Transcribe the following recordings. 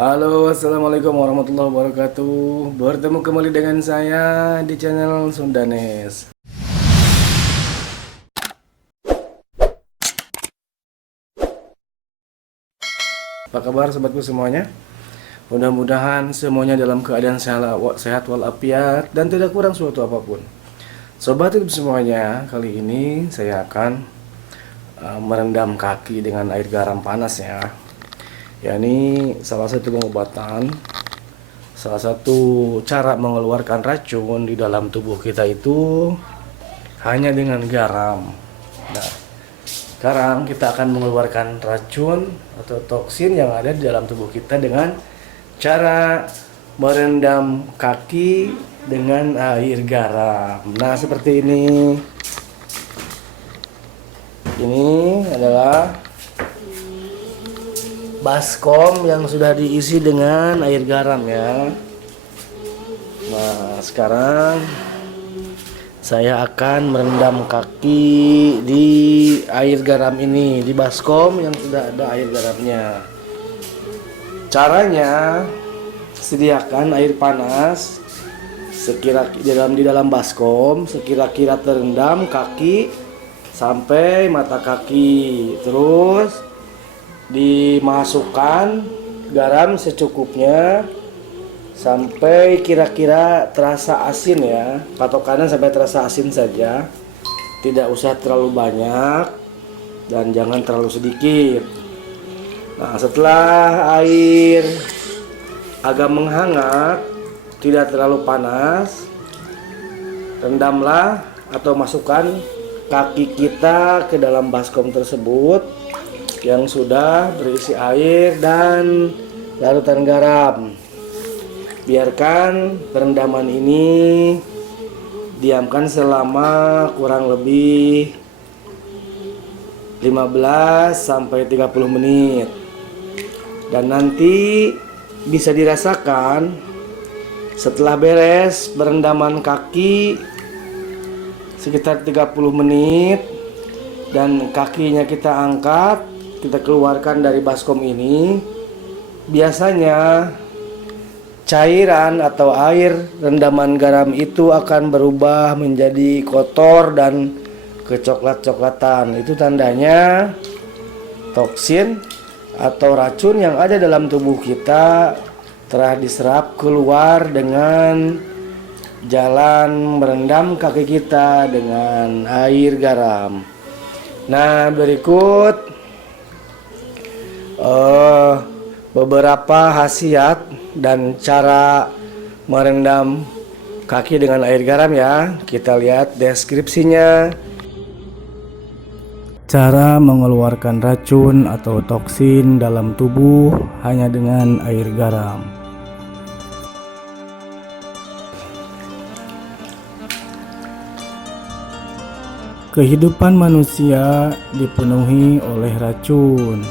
Halo, assalamualaikum warahmatullahi wabarakatuh. Bertemu kembali dengan saya di channel Sundanes. Apa kabar sobatku semuanya? Mudah-mudahan semuanya dalam keadaan sehat walafiat dan tidak kurang suatu apapun. Sobat itu semuanya, kali ini saya akan merendam kaki dengan air garam panas ya. Ya, ini salah satu pengobatan, salah satu cara mengeluarkan racun di dalam tubuh kita itu hanya dengan garam. Nah, sekarang kita akan mengeluarkan racun atau toksin yang ada di dalam tubuh kita dengan cara merendam kaki dengan air garam. Nah, seperti ini. Ini adalah baskom yang sudah diisi dengan air garam ya. Nah, sekarang saya akan merendam kaki di air garam ini, di baskom yang sudah ada air garamnya. Caranya, sediakan air panas di dalam baskom sekira-kira terendam kaki sampai mata kaki. Terus dimasukkan garam secukupnya sampai kira-kira terasa asin ya. Patokannya sampai terasa asin saja, tidak usah terlalu banyak dan jangan terlalu sedikit. Nah, setelah air agak menghangat, tidak terlalu panas, rendamlah atau masukkan kaki kita ke dalam baskom tersebut yang sudah berisi air dan larutan garam. Biarkan perendaman ini diamkan selama kurang lebih 15 sampai 30 menit. Dan nanti bisa dirasakan setelah beres perendaman kaki sekitar 30 menit dan kakinya kita angkat, kita keluarkan dari baskom ini, biasanya cairan atau air rendaman garam itu akan berubah menjadi kotor dan kecoklat-coklatan. Itu tandanya toksin atau racun yang ada dalam tubuh kita telah diserap keluar dengan jalan merendam kaki kita dengan air garam. Nah, berikut beberapa khasiat dan cara merendam kaki dengan air garam ya. Kita lihat deskripsinya. Cara mengeluarkan racun atau toksin dalam tubuh hanya dengan air garam. Kehidupan manusia dipenuhi oleh racun.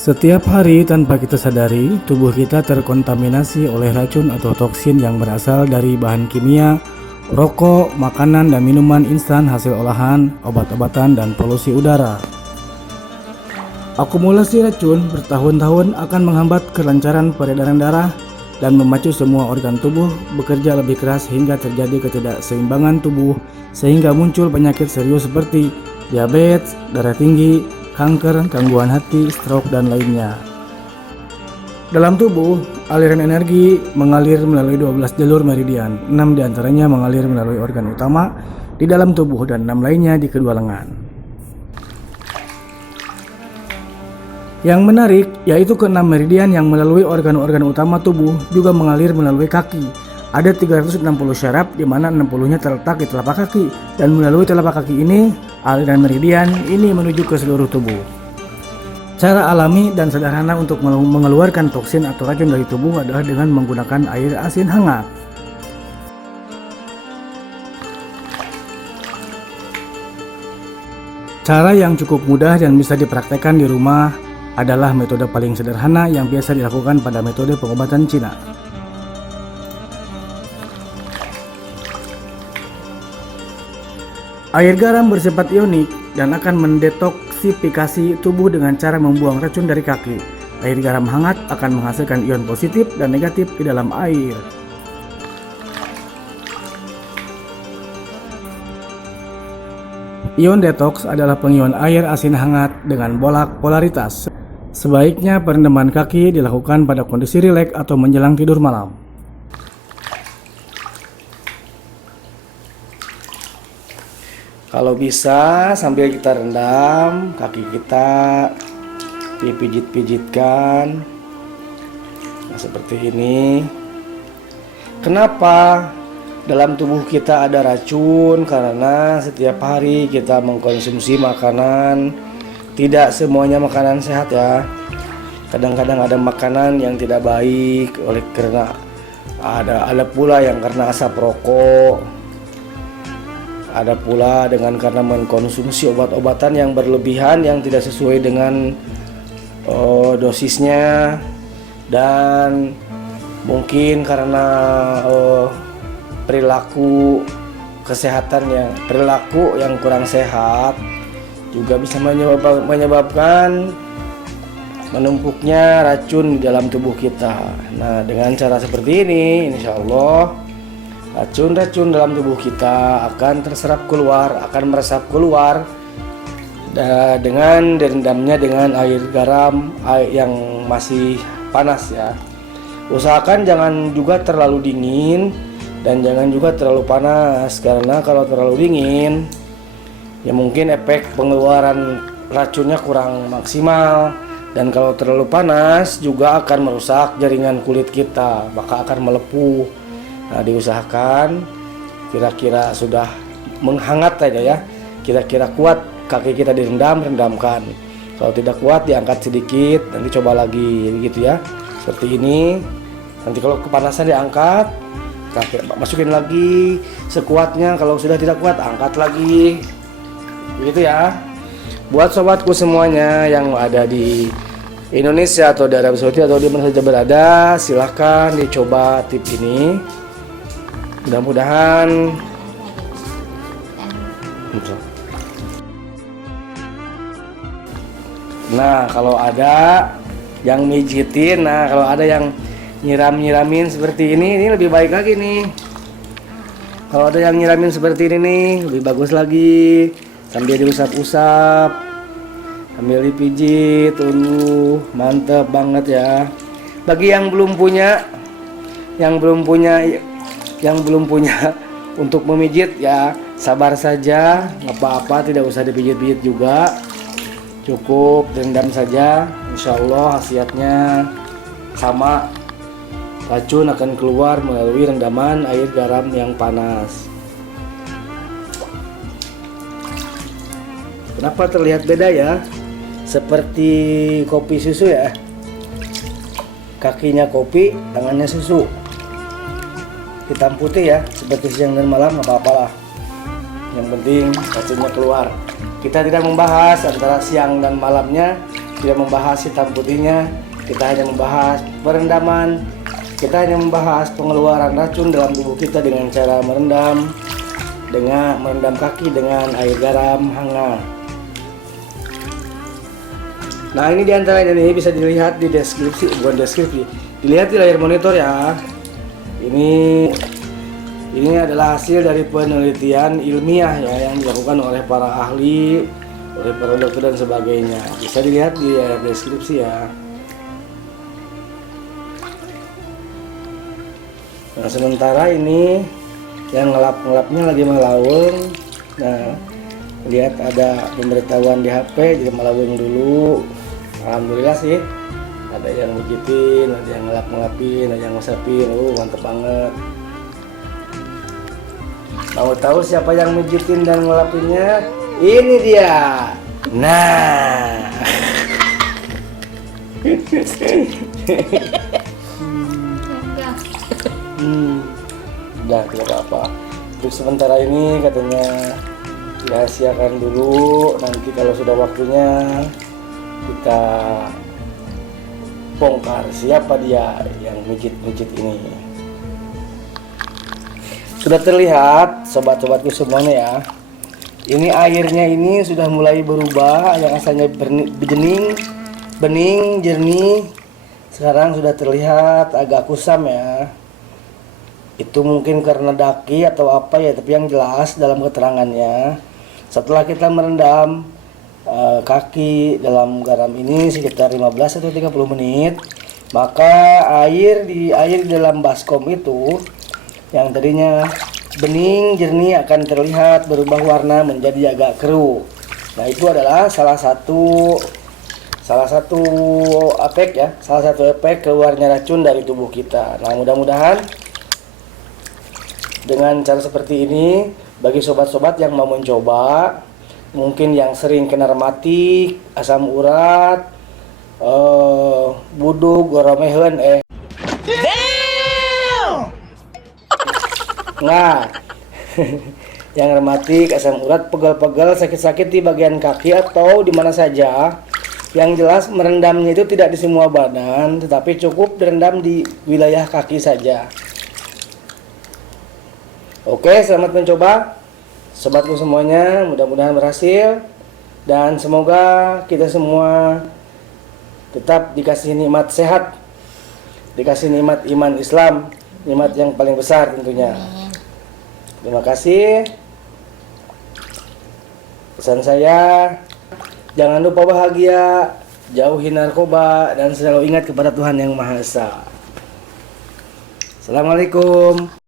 Setiap hari tanpa kita sadari, tubuh kita terkontaminasi oleh racun atau toksin yang berasal dari bahan kimia, rokok, makanan dan minuman instan hasil olahan, obat-obatan dan polusi udara. Akumulasi racun bertahun-tahun akan menghambat kelancaran peredaran darah dan memacu semua organ tubuh bekerja lebih keras hingga terjadi ketidakseimbangan tubuh sehingga muncul penyakit serius seperti diabetes, darah tinggi, kanker, gangguan hati, stroke, dan lainnya. Dalam tubuh, aliran energi mengalir melalui 12 jalur meridian. 6 diantaranya mengalir melalui organ utama di dalam tubuh dan 6 lainnya di kedua lengan. Yang menarik yaitu ke-6 meridian yang melalui organ-organ utama tubuh juga mengalir melalui kaki. Ada 360 syaraf di mana 60-nya terletak di telapak kaki, dan melalui telapak kaki ini aliran meridian ini menuju ke seluruh tubuh. Cara alami dan sederhana untuk mengeluarkan toksin atau racun dari tubuh adalah dengan menggunakan air asin hangat. Cara yang cukup mudah dan bisa dipraktekkan di rumah adalah metode paling sederhana yang biasa dilakukan pada metode pengobatan Cina. Air garam bersifat ionik dan akan mendetoksifikasi tubuh dengan cara membuang racun dari kaki. Air garam hangat akan menghasilkan ion positif dan negatif di dalam air. Ion detox adalah pengion air asin hangat dengan bolak polaritas. Sebaiknya perendaman kaki dilakukan pada kondisi rileks atau menjelang tidur malam. Kalau bisa sambil kita rendam, kaki kita dipijit-pijitkan. Nah, seperti ini. Kenapa dalam tubuh kita ada racun? Karena setiap hari kita mengkonsumsi makanan, tidak semuanya makanan sehat ya. Kadang-kadang ada makanan yang tidak baik karena ada pula yang karena asap rokok. Ada pula karena mengkonsumsi obat-obatan yang berlebihan yang tidak sesuai dengan dosisnya, dan mungkin karena perilaku yang kurang sehat juga bisa menyebabkan menumpuknya racun di dalam tubuh kita. Nah, dengan cara seperti ini, insya Allah racun-racun dalam tubuh kita akan meresap keluar dengan direndamnya dengan air garam yang masih panas ya. Usahakan jangan juga terlalu dingin dan jangan juga terlalu panas, karena kalau terlalu dingin ya mungkin efek pengeluaran racunnya kurang maksimal, dan kalau terlalu panas juga akan merusak jaringan kulit kita, maka akan melepuh. Nah, diusahakan kira-kira sudah menghangat aja ya, kira-kira kuat kaki kita rendamkan. Kalau tidak kuat diangkat sedikit, nanti coba lagi begitu ya, seperti ini. Nanti kalau kepanasan diangkat, kaki masukin lagi sekuatnya. Kalau sudah tidak kuat, angkat lagi, begitu ya. Buat sobatku semuanya yang ada di Indonesia atau di Arab Saudi atau di mana saja berada, silahkan dicoba tips ini. Mudah-mudahan nah, kalau ada yang mijitin, kalau ada yang nyiramin seperti ini lebih baik lagi nih. Kalau ada yang nyiramin seperti ini nih, lebih bagus lagi. Sambil diusap-usap, sambil dipijit, mantep banget ya. Bagi yang belum punya untuk memijit ya, sabar saja, nggak apa-apa, tidak usah dipijit-pijit juga, cukup direndam saja. Insya Allah khasiatnya sama, racun akan keluar melalui rendaman air garam yang panas. Kenapa terlihat beda ya? Seperti kopi susu ya, kakinya kopi, tangannya susu, hitam putih ya, seperti siang dan malam, nggak apa-apa lah. Yang penting racunnya keluar. Kita tidak membahas antara siang dan malamnya, tidak membahas hitam putihnya. Kita hanya membahas perendaman. Kita hanya membahas pengeluaran racun dalam tubuh kita dengan cara merendam kaki dengan air garam hangat. Nah, ini diantaranya ini bisa dilihat di deskripsi, bukan deskripsi, dilihat di layar monitor ya. Ini adalah hasil dari penelitian ilmiah ya, yang dilakukan oleh para ahli, oleh para dokter dan sebagainya. Bisa dilihat di deskripsi ya. Nah, sementara ini yang ngelap-ngelapnya lagi melawung. Nah, lihat ada pemberitahuan di HP, jadi melawung dulu. Alhamdulillah sih, ada yang begitin, ada yang ngelap-ngelapin, ada yang ngusapin. Mantep banget. Mau tahu siapa yang mijitin dan ngelapinnya? Ini dia. Nah. Udah, tidak apa-apa. Untuk sementara ini katanya dirahasiakan dulu. Nanti kalau sudah waktunya kita bongkar siapa dia yang mijit-mijit ini. Sudah terlihat sobat-sobatku semuanya ya. Ini airnya ini sudah mulai berubah, yang asalnya bening, jernih, sekarang sudah terlihat agak kusam ya. Itu mungkin karena daki atau apa ya, tapi yang jelas dalam keterangannya, setelah kita merendam kaki dalam garam ini sekitar 15 atau 30 menit, maka air di dalam baskom itu yang tadinya bening jernih akan terlihat berubah warna menjadi agak keruh. Nah, itu adalah salah satu efek keluarnya racun dari tubuh kita. Nah, mudah-mudahan dengan cara seperti ini, bagi sobat-sobat yang mau mencoba, mungkin yang sering kena rematik, asam urat, budug, goromehen, nah, yang rematik, asam urat, pegal-pegal, sakit-sakit di bagian kaki atau di mana saja, yang jelas merendamnya itu tidak di semua badan, tetapi cukup direndam di wilayah kaki saja. Oke, selamat mencoba sobatku semuanya, mudah-mudahan berhasil dan semoga kita semua tetap dikasih nikmat sehat, dikasih nikmat iman Islam, nikmat yang paling besar tentunya. Terima kasih. Pesan saya, jangan lupa bahagia, jauhi narkoba, dan selalu ingat kepada Tuhan Yang Maha Esa. Assalamualaikum.